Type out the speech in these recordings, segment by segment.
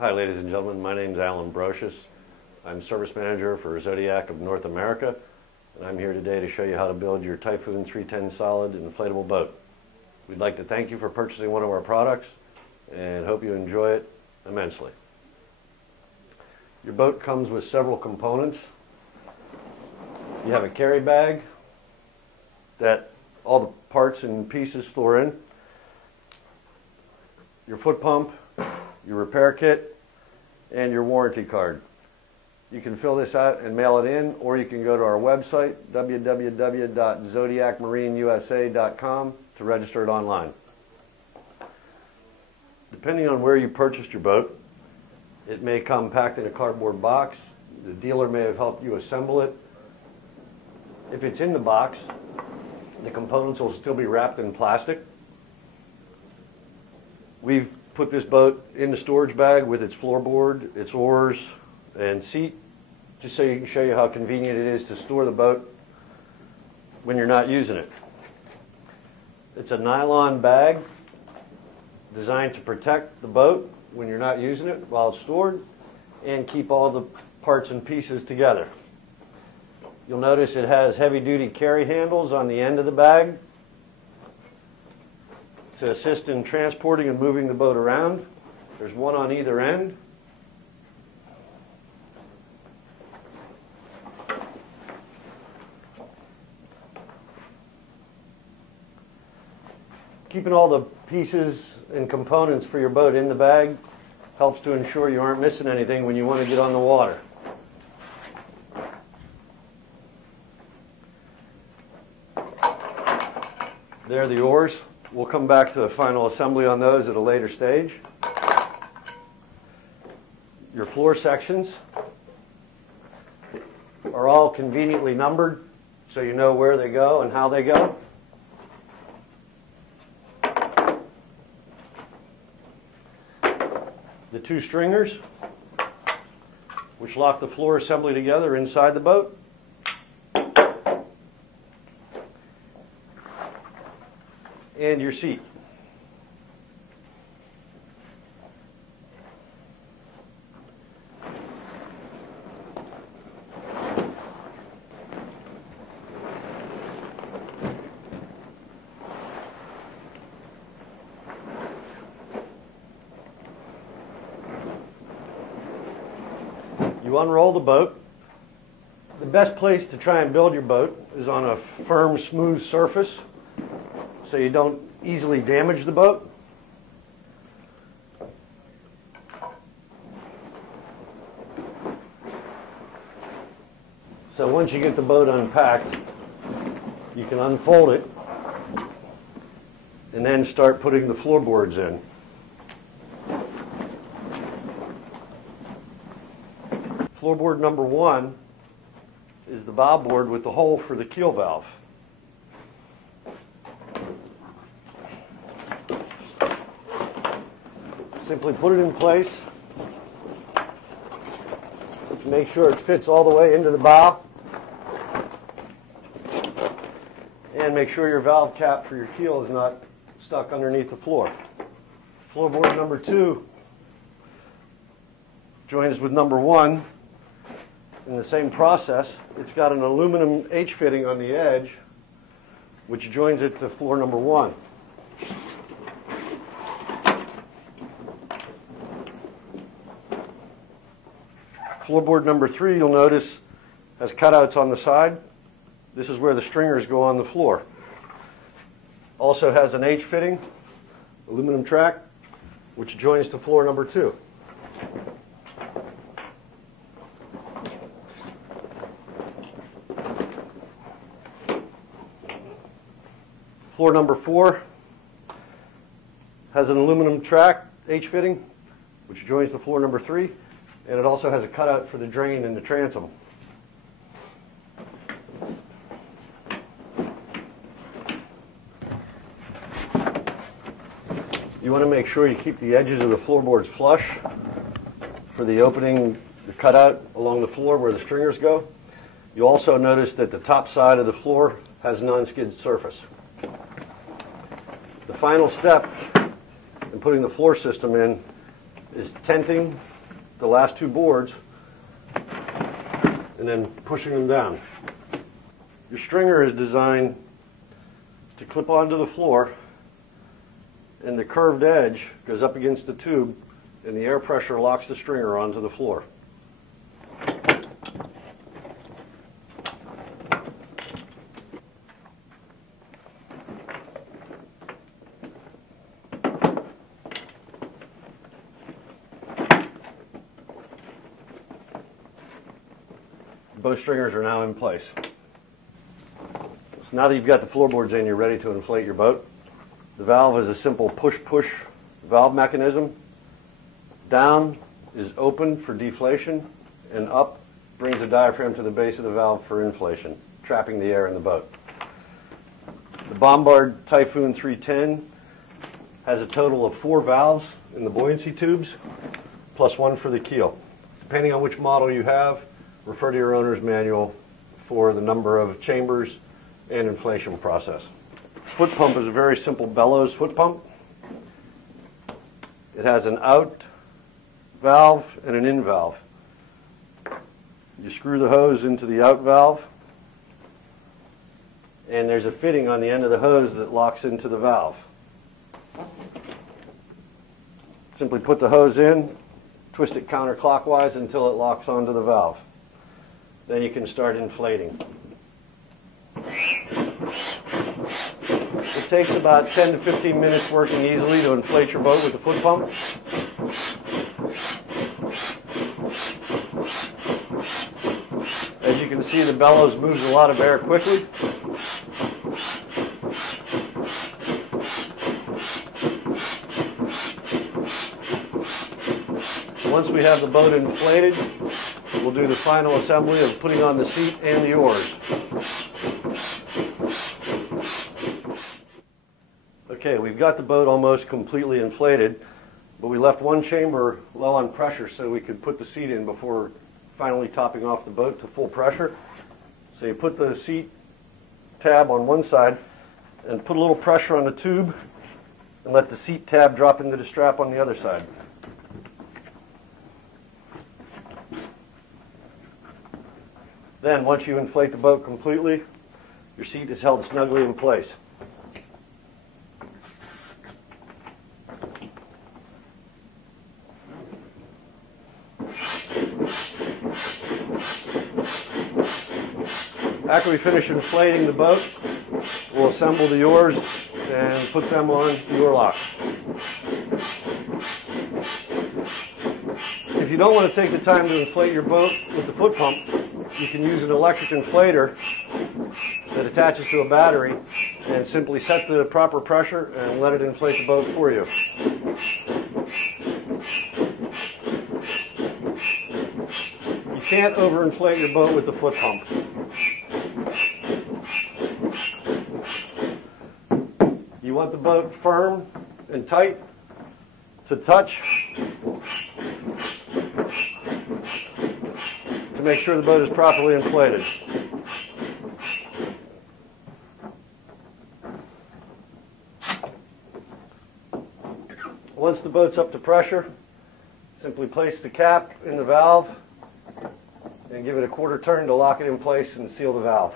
Hi ladies and gentlemen, my name is Alan Brocious. I'm Service Manager for Zodiac of North America, and I'm here today to show you how to build your Typhoon 310 solid inflatable boat. We'd like to thank you for purchasing one of our products and hope you enjoy it immensely. Your boat comes with several components. You have a carry bag that all the parts and pieces store in, your foot pump, your repair kit, and your warranty card. You can fill this out and mail it in, or you can go to our website, www.zodiacmarineusa.com, to register it online. Depending on where you purchased your boat, it may come packed in a cardboard box. The dealer may have helped you assemble it. If it's in the box, the components will still be wrapped in plastic. We've put this boat in the storage bag with its floorboard, its oars, and seat, just so you can show you how convenient it is to store the boat when you're not using it. It's a nylon bag designed to protect the boat when you're not using it while it's stored and keep all the parts and pieces together. You'll notice it has heavy-duty carry handles on the end of the bag to assist in transporting and moving the boat around. There's one on either end. Keeping all the pieces and components for your boat in the bag helps to ensure you aren't missing anything when you want to get on the water. There are the oars. We'll come back to the final assembly on those at a later stage. Your floor sections are all conveniently numbered so you know where they go and how they go. The two stringers, which lock the floor assembly together inside the boat. And your seat. You unroll the boat. The best place to try and build your boat is on a firm, smooth surface, so you don't easily damage the boat. So once you get the boat unpacked, you can unfold it and then start putting the floorboards in. Floorboard number one is the bow board with the hole for the keel valve. Simply put it in place. Make sure it fits all the way into the bow. And make sure your valve cap for your keel is not stuck underneath the floor. Floorboard number two joins with number one in the same process. It's got an aluminum H fitting on the edge, which joins it to floor number one. Floorboard number three, you'll notice, has cutouts on the side. This is where the stringers go on the floor. Also has an H fitting, aluminum track, which joins to floor number two. Floor number four has an aluminum track, H fitting, which joins to floor number three. And it also has a cutout for the drain and the transom. You want to make sure you keep the edges of the floorboards flush for the opening, the cutout along the floor where the stringers go. You also notice that the top side of the floor has non-skid surface. The final step in putting the floor system in is tenting the last two boards and then pushing them down. Your stringer is designed to clip onto the floor, and the curved edge goes up against the tube, and the air pressure locks the stringer onto the floor. Both stringers are now in place. So now that you've got the floorboards in, you're ready to inflate your boat. The valve is a simple push-push valve mechanism. Down is open for deflation, and up brings the diaphragm to the base of the valve for inflation, trapping the air in the boat. The Bombard Typhoon 310 has a total of 4 valves in the buoyancy tubes, plus 1 for the keel. Depending on which model you have, refer to your owner's manual for the number of chambers and inflation process. Foot pump is a very simple bellows foot pump. It has an out valve and an in valve. You screw the hose into the out valve, and there's a fitting on the end of the hose that locks into the valve. Simply put the hose in, twist it counterclockwise until it locks onto the valve. Then you can start inflating. It takes about 10 to 15 minutes working easily to inflate your boat with the foot pump. As you can see, the bellows moves a lot of air quickly. Once we have the boat inflated, we'll do the final assembly of putting on the seat and the oars. Okay, we've got the boat almost completely inflated, but we left one chamber low on pressure so we could put the seat in before finally topping off the boat to full pressure. So you put the seat tab on one side and put a little pressure on the tube and let the seat tab drop into the strap on the other side. Then, once you inflate the boat completely, your seat is held snugly in place. After we finish inflating the boat, we'll assemble the oars and put them on the oar locks. If you don't want to take the time to inflate your boat with the foot pump, you can use an electric inflator that attaches to a battery and simply set the proper pressure and let it inflate the boat for you. You can't overinflate your boat with the foot pump. You want the boat firm and tight to touch to make sure the boat is properly inflated. Once the boat's up to pressure, simply place the cap in the valve and give it a quarter turn to lock it in place and seal the valve.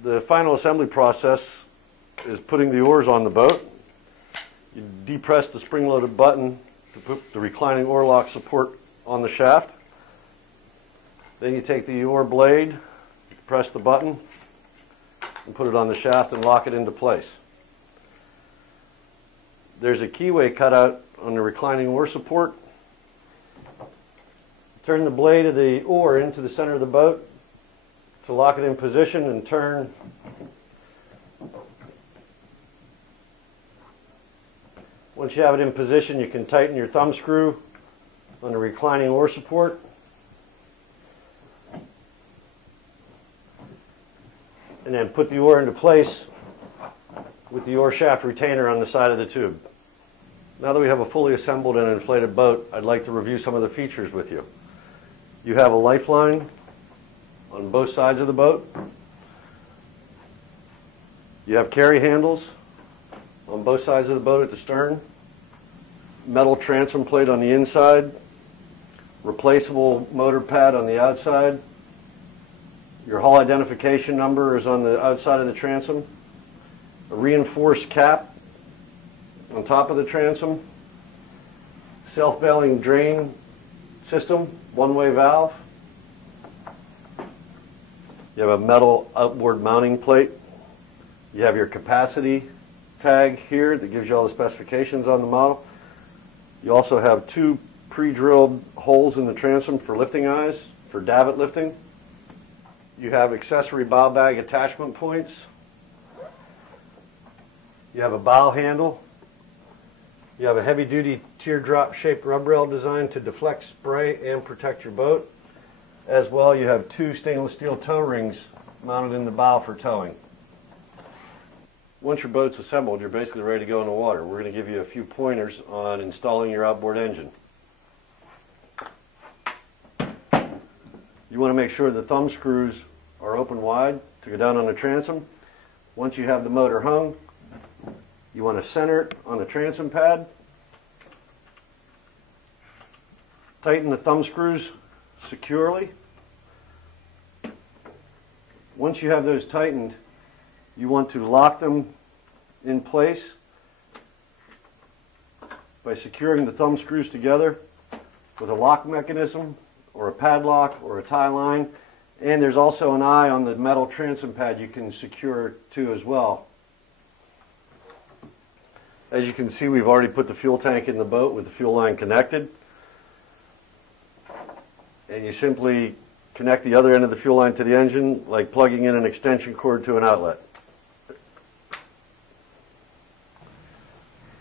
The final assembly process is putting the oars on the boat. You depress the spring-loaded button to put the reclining oar lock support on the shaft. Then you take the oar blade, press the button, and put it on the shaft and lock it into place. There's a keyway cutout on the reclining oar support. Turn the blade of the oar into the center of the boat to lock it in position and turn. Once you have it in position, you can tighten your thumb screw on the reclining oar support. And then put the oar into place with the oar shaft retainer on the side of the tube. Now that we have a fully assembled and inflated boat, I'd like to review some of the features with you. You have a lifeline on both sides of the boat. You have carry handles on both sides of the boat at the stern. metal transom plate on the inside, replaceable motor pad on the outside. Your hull identification number is on the outside of the transom. A reinforced cap on top of the transom. Self-bailing drain system, one-way valve. You have a metal outboard mounting plate. You have your capacity tag here that gives you all the specifications on the model. You also have 2 pre-drilled holes in the transom for lifting eyes, for davit lifting. You have accessory bow bag attachment points. You have a bow handle. You have a heavy-duty teardrop shaped rub rail designed to deflect spray and protect your boat. As well, you have 2 stainless steel tow rings mounted in the bow for towing. Once your boat's assembled, you're basically ready to go in the water. We're going to give you a few pointers on installing your outboard engine. You want to make sure the thumb screws are open wide to go down on the transom. Once you have the motor hung, you want to center it on the transom pad. Tighten the thumb screws securely. Once you have those tightened, you want to lock them in place by securing the thumb screws together with a lock mechanism or a padlock or a tie line. And there's also an eye on the metal transom pad you can secure to as well. As you can see, we've already put the fuel tank in the boat with the fuel line connected. And you simply connect the other end of the fuel line to the engine like plugging in an extension cord to an outlet.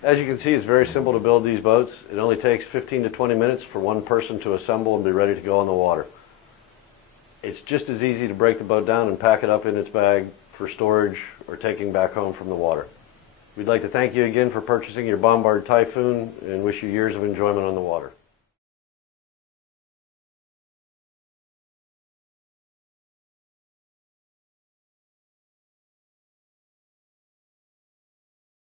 As you can see, it's very simple to build these boats. It only takes 15 to 20 minutes for one person to assemble and be ready to go on the water. It's just as easy to break the boat down and pack it up in its bag for storage or taking back home from the water. We'd like to thank you again for purchasing your Bombard Typhoon and wish you years of enjoyment on the water.